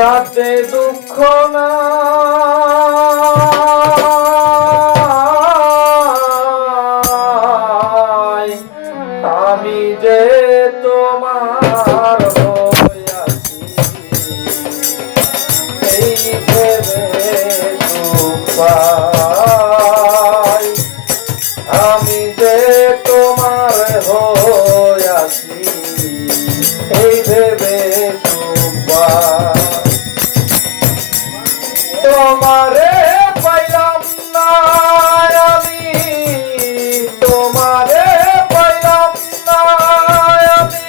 তাতে দুঃখ না আমি যে তোমার হইয়াছি এই ভেবে সুখ পাই আমি যে তোমার হইয়াছি এই ভেবে সুখ পাই তোমারে পাইলাম না আমি তোমারে পাইলাম না আমি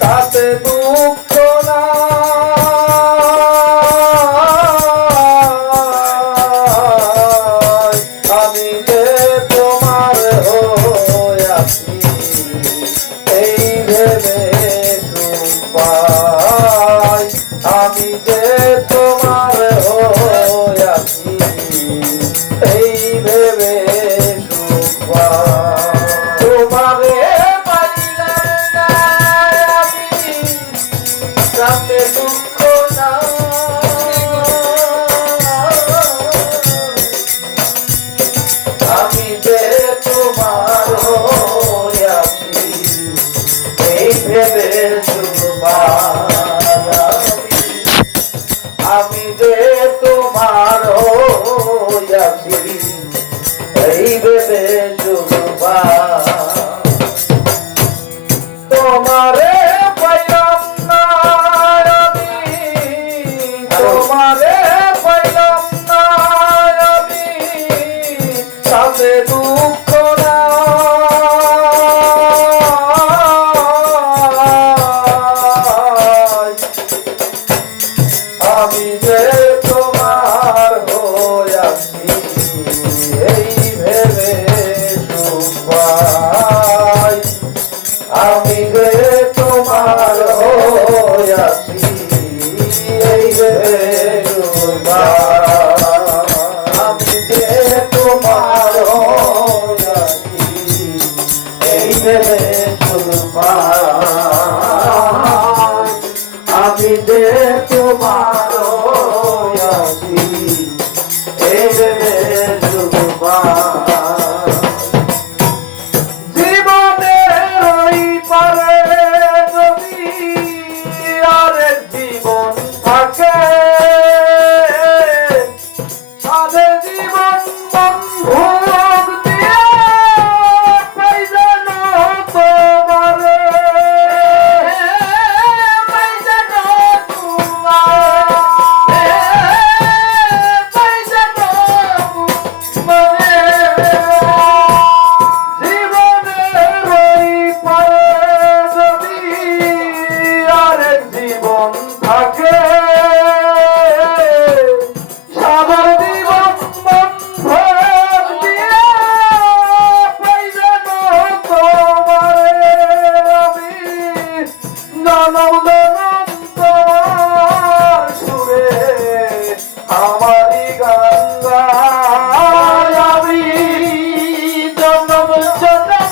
তাতে দুঃখ না আমি যে তোমার হইয়াছি এই ভেবে সুখ পাই আমি যে তোমার হইয়াছি এই ভেবে সুখ পাই তোমারে পাইলাম না আমি তাতে দুঃখ না আমি যে তোমার হইয়াছি এই ভেবে সুখ পাই আমি যে তোমার হইয়াছি এই ভেবে সুখ পাই তোমারে পাইলাম না আমি তোমারে পাইলাম না আমি তাতে দুঃখ না আমি যে তোমার হইয়াছি এই ভেবে সুখ পাই আমি যে তোমার হইয়াছি এই ভেবে সুখ পাই আমি যে তোমার হইয়াছি এই ভেবে সুখ পাই আমি যে তোমার হইয়াছি এই ভেবে সুখ পাই জীবনের ওই পারে যদি আরেক জীবন থাকে তাদের জীবন বন্ধুক দিয়ে পাই যেন তোমারে আমারি গঙ্গা আমি জনম জনম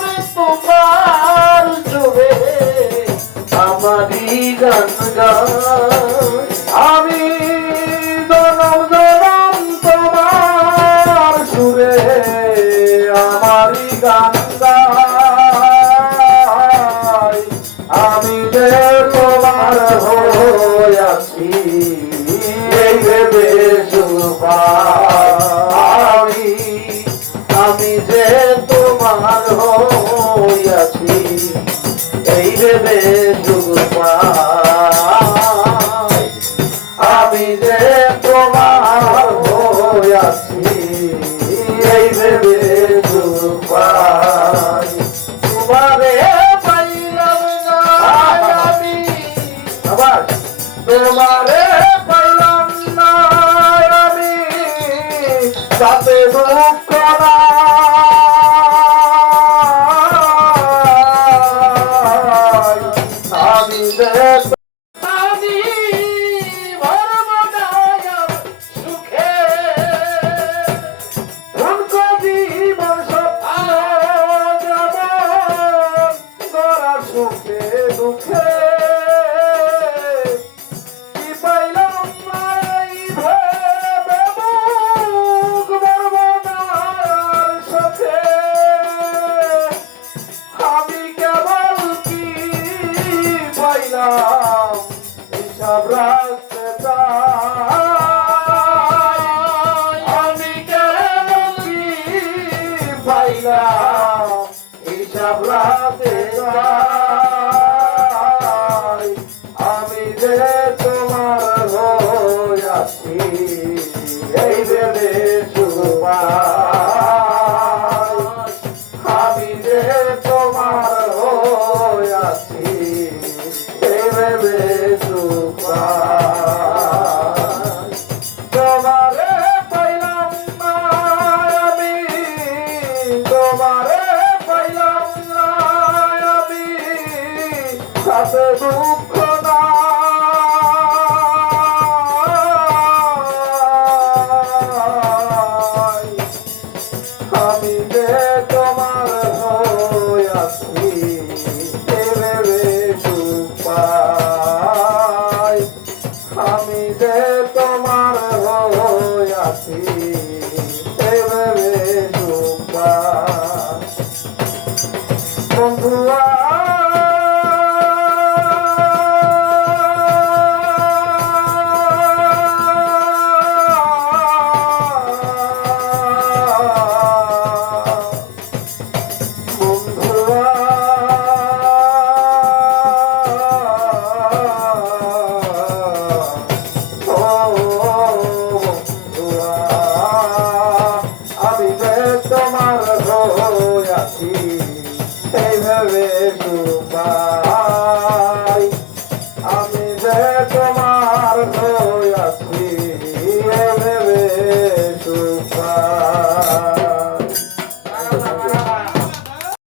তোমার সুরে আমারি গঙ্গা আমি জনম জনম তোমার সুরে আমারি গঙ্গা আমি যে তোমার হইয়াছি এই ভেবে সুখ পাই আমি যে তোমার হইয়াছি এই ভেবে সুখ পাই আমি যে তোমার হইয়াছি এই ভেবে সুখ পাই তোমারে পাইলাম না আমি আবার তোমারে পাইলাম না আমি তাতে দুঃখ না আমি যে আমি ভরব না সুখে ধনকো জীবন সব যাব সুখে দুঃখে পাইলাম হিসাব রাখতে চাই আমি কেমন কি পাইলাম হিসাব রাখতে চাই আমি যে তোমার হইয়াছি এই ভেবে শুধু পাই আমি যে তোমার হইয়াছি এই ভেবে শুধু পাই তোমারে পাইলাম না আমি তোমারে পাইলাম না আমি সাথে দুঃখ